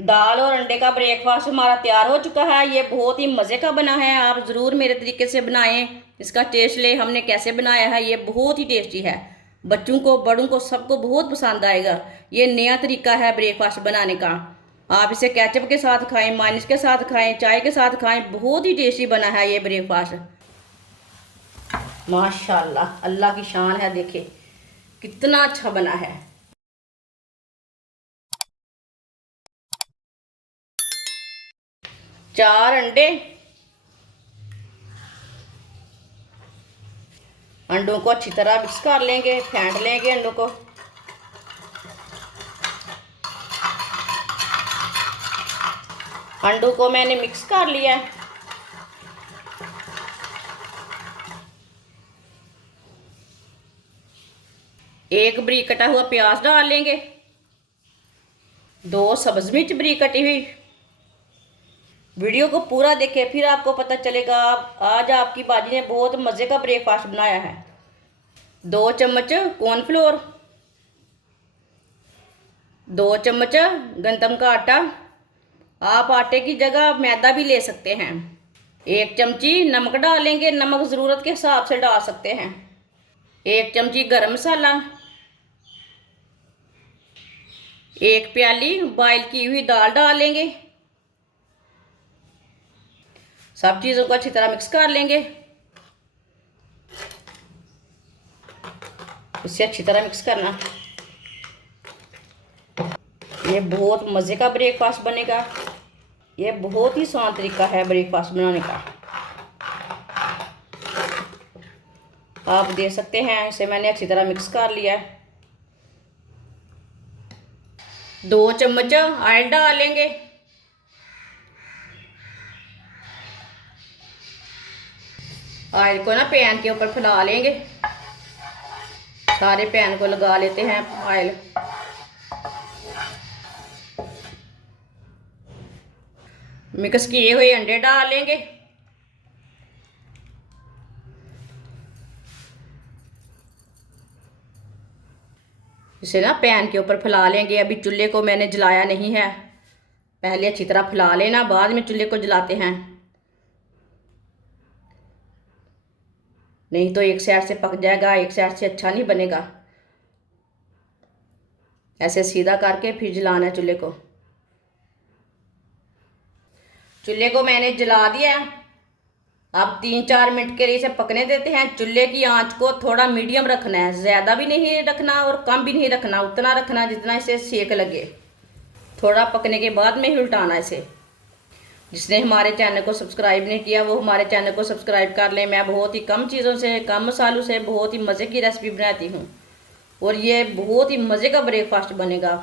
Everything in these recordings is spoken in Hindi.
दाल और अंडे का ब्रेकफास्ट हमारा तैयार हो चुका है। ये बहुत ही मज़े का बना है। आप ज़रूर मेरे तरीके से बनाएं। इसका टेस्ट ले हमने कैसे बनाया है। ये बहुत ही टेस्टी है। बच्चों को बड़ों को सबको बहुत पसंद आएगा। ये नया तरीका है ब्रेकफास्ट बनाने का। आप इसे केचप के साथ खाएं, माइनस के साथ खाएं, चाय के साथ खाएं। बहुत ही टेस्टी बना है ये ब्रेकफास्ट। माशाल्लाह, अल्लाह की शान है। देखिए कितना अच्छा बना है। 4 अंडे, अंडों को अच्छी तरह मिक्स कर लेंगे, फेंट लेंगे अंडों को। अंडों को मैंने मिक्स कर लिया है। एक बरीक कटा हुआ प्याज डाल लेंगे, 2 सब्ज मिर्च बरीक कटी हुई। वीडियो को पूरा देखें, फिर आपको पता चलेगा। आज आपकी बाजी ने बहुत मज़े का ब्रेकफास्ट बनाया है। 2 चम्मच कॉर्नफ्लोर, 2 चम्मच गंदम का आटा। आप आटे की जगह मैदा भी ले सकते हैं। 1 चमची नमक डालेंगे, नमक ज़रूरत के हिसाब से डाल सकते हैं। 1 चमची गरम मसाला, 1 प्याली बॉयल की हुई दाल डालेंगे। सब चीज़ों को अच्छी तरह मिक्स कर लेंगे। इसे अच्छी तरह मिक्स करना। ये बहुत मज़े का ब्रेकफास्ट बनेगा। ये बहुत ही आसान तरीका है ब्रेकफास्ट बनाने का। आप दे सकते हैं। इसे मैंने अच्छी तरह मिक्स कर लिया है। 2 चम्मच ऑयल डालेंगे। ऑयल को ना पैन के ऊपर फैला लेंगे। सारे पैन को लगा लेते हैं ऑयल। मिक्स किए हुए अंडे डालेंगे। इसे ना पैन के ऊपर फैला लेंगे। अभी चूल्हे को मैंने जलाया नहीं है। पहले अच्छी तरह फैला लेना, बाद में चूल्हे को जलाते हैं। नहीं तो एक साइड से पक जाएगा, एक साइड से अच्छा नहीं बनेगा। ऐसे सीधा करके फिर जलाना है चूल्हे को। चूल्हे को मैंने जला दिया। अब 3-4 मिनट के लिए इसे पकने देते हैं। चूल्हे की आंच को थोड़ा मीडियम रखना है, ज़्यादा भी नहीं रखना और कम भी नहीं रखना। उतना रखना जितना इसे सेक लगे। थोड़ा पकने के बाद में ही उल्टाना इसे। जिसने हमारे चैनल को सब्सक्राइब नहीं किया वो हमारे चैनल को सब्सक्राइब कर लें। मैं बहुत ही कम चीज़ों से, कम मसालों से बहुत ही मज़े की रेसिपी बनाती हूँ और ये बहुत ही मज़े का ब्रेकफास्ट बनेगा।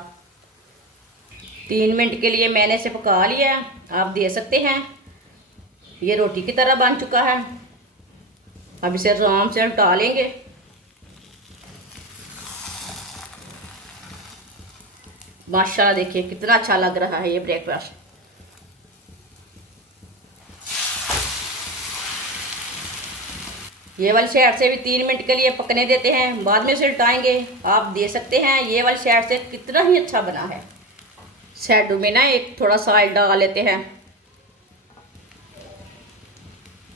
3 मिनट के लिए मैंने इसे पका लिया। आप दे सकते हैं। ये रोटी की तरह बन चुका है। अब इसे आराम से उल्टा लेंगे। माशाल्लाह, देखिए कितना अच्छा लग रहा है ये ब्रेकफास्ट। ये वाली साइड से भी 3 मिनट के लिए पकने देते हैं, बाद में से उल्टाएंगे। आप दे सकते हैं। ये वाली साइड से कितना ही अच्छा बना है। साइडों में ना एक थोड़ा सा ऑयल डाल लेते हैं।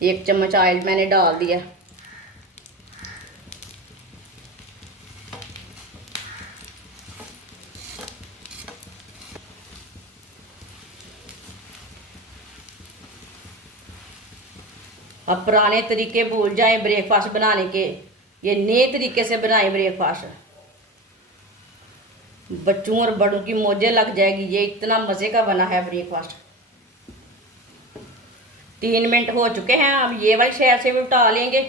1 चम्मच ऑयल मैंने डाल दिया। अब पुराने तरीके भूल जाएं ब्रेकफास्ट बनाने के। ये नए तरीके से बनाए ब्रेकफास्ट। बच्चों और बड़ों की मौजें लग जाएगी। ये इतना मज़े का बना है ब्रेकफास्ट। 3 मिनट हो चुके हैं। अब ये वाली साइड से भी उल्टा लेंगे।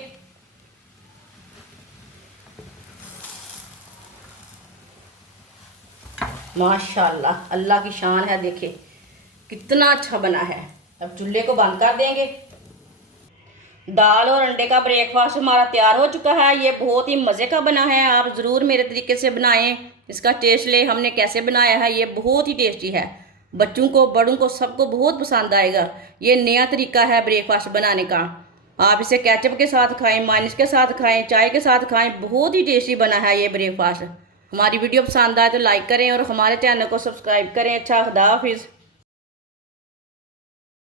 माशाल्लाह, अल्लाह की शान है। देखिए कितना अच्छा बना है। अब चूल्हे को बंद कर देंगे। दाल और अंडे का ब्रेकफास्ट हमारा तैयार हो चुका है। ये बहुत ही मज़े का बना है। आप ज़रूर मेरे तरीके से बनाएं। इसका टेस्ट ले हमने कैसे बनाया है। ये बहुत ही टेस्टी है। बच्चों को बड़ों को सबको बहुत पसंद आएगा। ये नया तरीका है ब्रेकफास्ट बनाने का। आप इसे केचप के साथ खाएं, माइनस के साथ खाएं, चाय के साथ खाएं। बहुत ही टेस्टी बना है ये ब्रेकफास्ट। हमारी वीडियो पसंद आए तो लाइक करें और हमारे चैनल को सब्सक्राइब करें। अच्छा, खुदा हाफिज़।